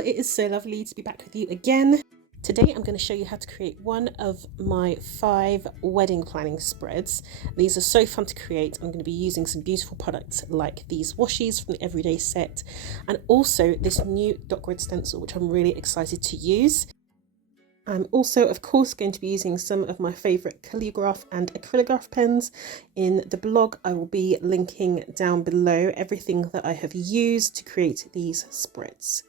it is so lovely to be back with you again. Today I'm going to show you how to create one of my 5 wedding planning spreads. These are so fun to create. I'm going to be using some beautiful products like these washies from the Everyday set and also this new Grid Stencil, which I'm really excited to use. I'm also, of course, going to be using some of my favourite calligraph and acrylograph pens. In the blog, I will be linking down below everything that I have used to create these spreads.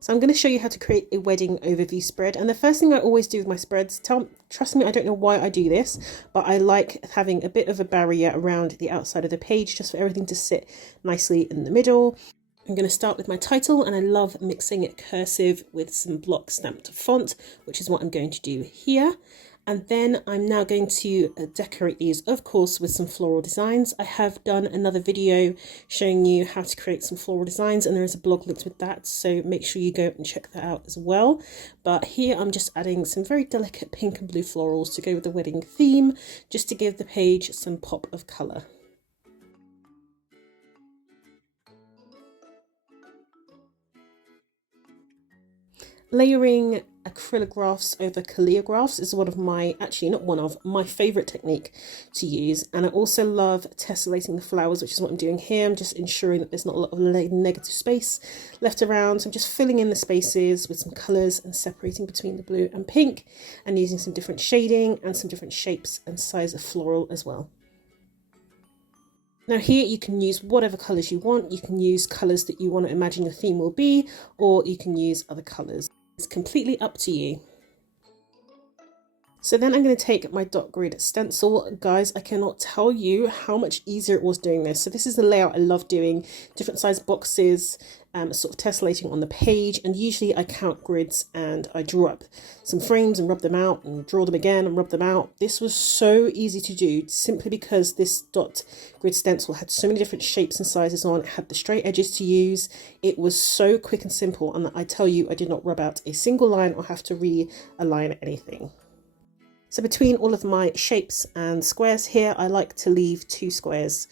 So I'm going to show you how to create a wedding overview spread. And the first thing I always do with my spreads, trust me, I don't know why I do this, but I like having a bit of a barrier around the outside of the page just for everything to sit nicely in the middle. I'm going to start with my title, and I love mixing it cursive with some block stamped font, which is what I'm going to do here. And then I'm now going to decorate these, of course, with some floral designs. I have done another video showing you how to create some floral designs, and there is a blog linked with that, so make sure you go and check that out as well. But here I'm just adding some very delicate pink and blue florals to go with the wedding theme, just to give the page some pop of colour. Layering acrylographs over calligraphs is one of my, actually not one of, my favourite technique to use. And I also love tessellating the flowers, which is what I'm doing here. I'm just ensuring that there's not a lot of negative space left around. So I'm just filling in the spaces with some colours and separating between the blue and pink, and using some different shading and some different shapes and size of floral as well. Now here you can use whatever colours you want. You can use colours that you want to imagine your theme will be, or you can use other colours. It's completely up to you. So then I'm going to take my Grid Stencil. Guys, I cannot tell you how much easier it was doing this. So this is the layout I love doing, different size boxes, sort of tessellating on the page. And usually I count grids and I draw up some frames and rub them out and draw them again and rub them out. This was so easy to do simply because this Grid Stencil had so many different shapes and sizes on. It had the straight edges to use. It was so quick and simple. And I tell you, I did not rub out a single line or have to realign anything. So between all of my shapes and squares here, I like to leave 2 squares,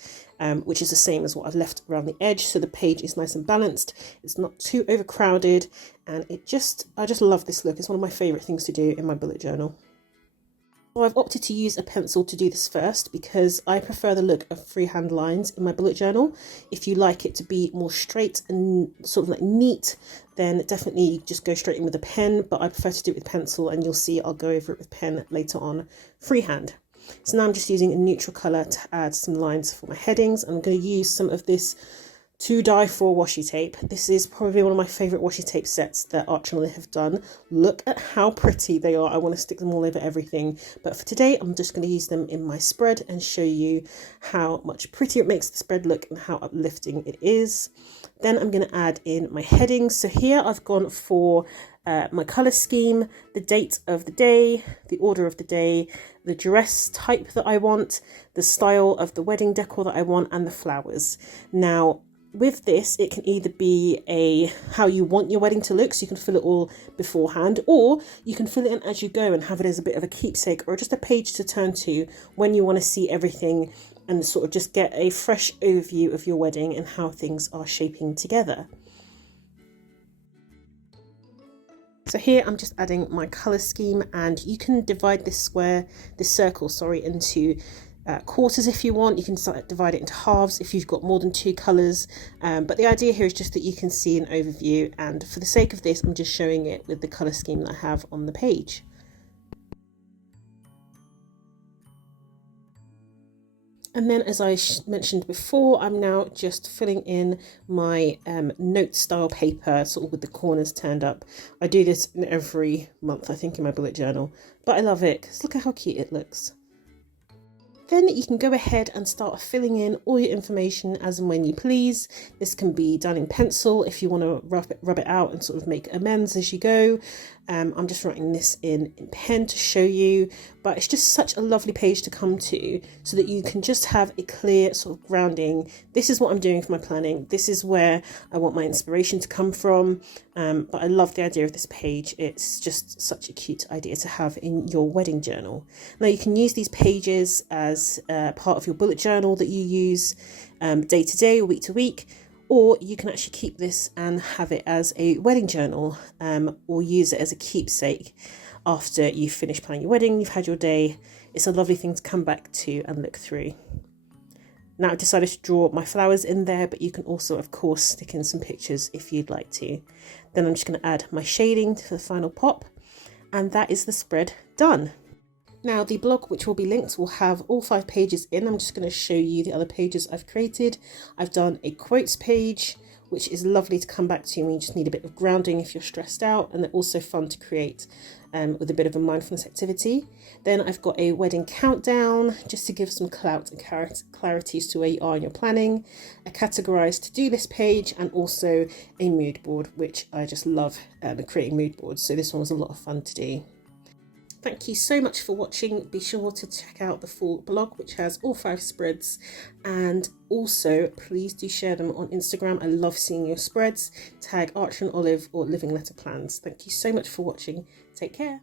which is the same as what I've left around the edge. So the page is nice and balanced. It's not too overcrowded. And I just love this look. It's one of my favourite things to do in my bullet journal. So I've opted to use a pencil to do this first because I prefer the look of freehand lines in my bullet journal. If you like it to be more straight and sort of like neat, then definitely just go straight in with a pen, but I prefer to do it with pencil, and you'll see I'll go over it with pen later on freehand. So now I'm just using a neutral colour to add some lines for my headings. I'm going to use some of this 2x4 washi tape. This is probably one of my favourite washi tape sets that Archer and I have done. Look at how pretty they are. I want to stick them all over everything. But for today, I'm just going to use them in my spread and show you how much prettier it makes the spread look and how uplifting it is. Then I'm going to add in my headings. So here I've gone for my colour scheme, the date of the day, the order of the day, the dress type that I want, the style of the wedding decor that I want, and the flowers. Now, with this, it can either be how you want your wedding to look, so you can fill it all beforehand, or you can fill it in as you go and have it as a bit of a keepsake or just a page to turn to when you want to see everything and sort of just get a fresh overview of your wedding and how things are shaping together. So here I'm just adding my colour scheme, and you can divide this circle, into quarters if you want. You can divide it into halves if you've got more than 2 colours, but the idea here is just that you can see an overview, and for the sake of this I'm just showing it with the colour scheme that I have on the page. And then, as I mentioned before, I'm now just filling in my note style paper, sort of with the corners turned up. I do this every month, I think, in my bullet journal, but I love it because look at how cute it looks. Then you can go ahead and start filling in all your information as and when you please. This can be done in pencil if you want to rub it out and sort of make amends as you go. I'm just writing this in pen to show you, but it's just such a lovely page to come to so that you can just have a clear sort of grounding. This is what I'm doing for my planning. This is where I want my inspiration to come from. But I love the idea of this page. It's just such a cute idea to have in your wedding journal. Now you can use these pages as part of your bullet journal that you use day to day or week to week, Or you can actually keep this and have it as a wedding journal, or use it as a keepsake after you've finished planning your wedding, you've had your day. It's a lovely thing to come back to and look through. Now I've decided to draw my flowers in there, but you can also, of course, stick in some pictures if you'd like to. Then I'm just going to add my shading to the final pop, and that is the spread done. Now the blog, which will be linked, will have all 5 pages in. I'm just going to show you the other pages I've created. I've done a quotes page, which is lovely to come back to when you just need a bit of grounding if you're stressed out, and they're also fun to create with a bit of a mindfulness activity. Then I've got a wedding countdown, just to give some clout and clarity as to where you are in your planning, a categorized to-do list page, and also a mood board, which I just love creating mood boards. So this one was a lot of fun to do. Thank you so much for watching. Be sure to check out the full blog, which has all 5 spreads, and also please do share them on Instagram. I love seeing your spreads. Tag Archer and Olive or Living Letter Plans. Thank you so much for watching. Take care.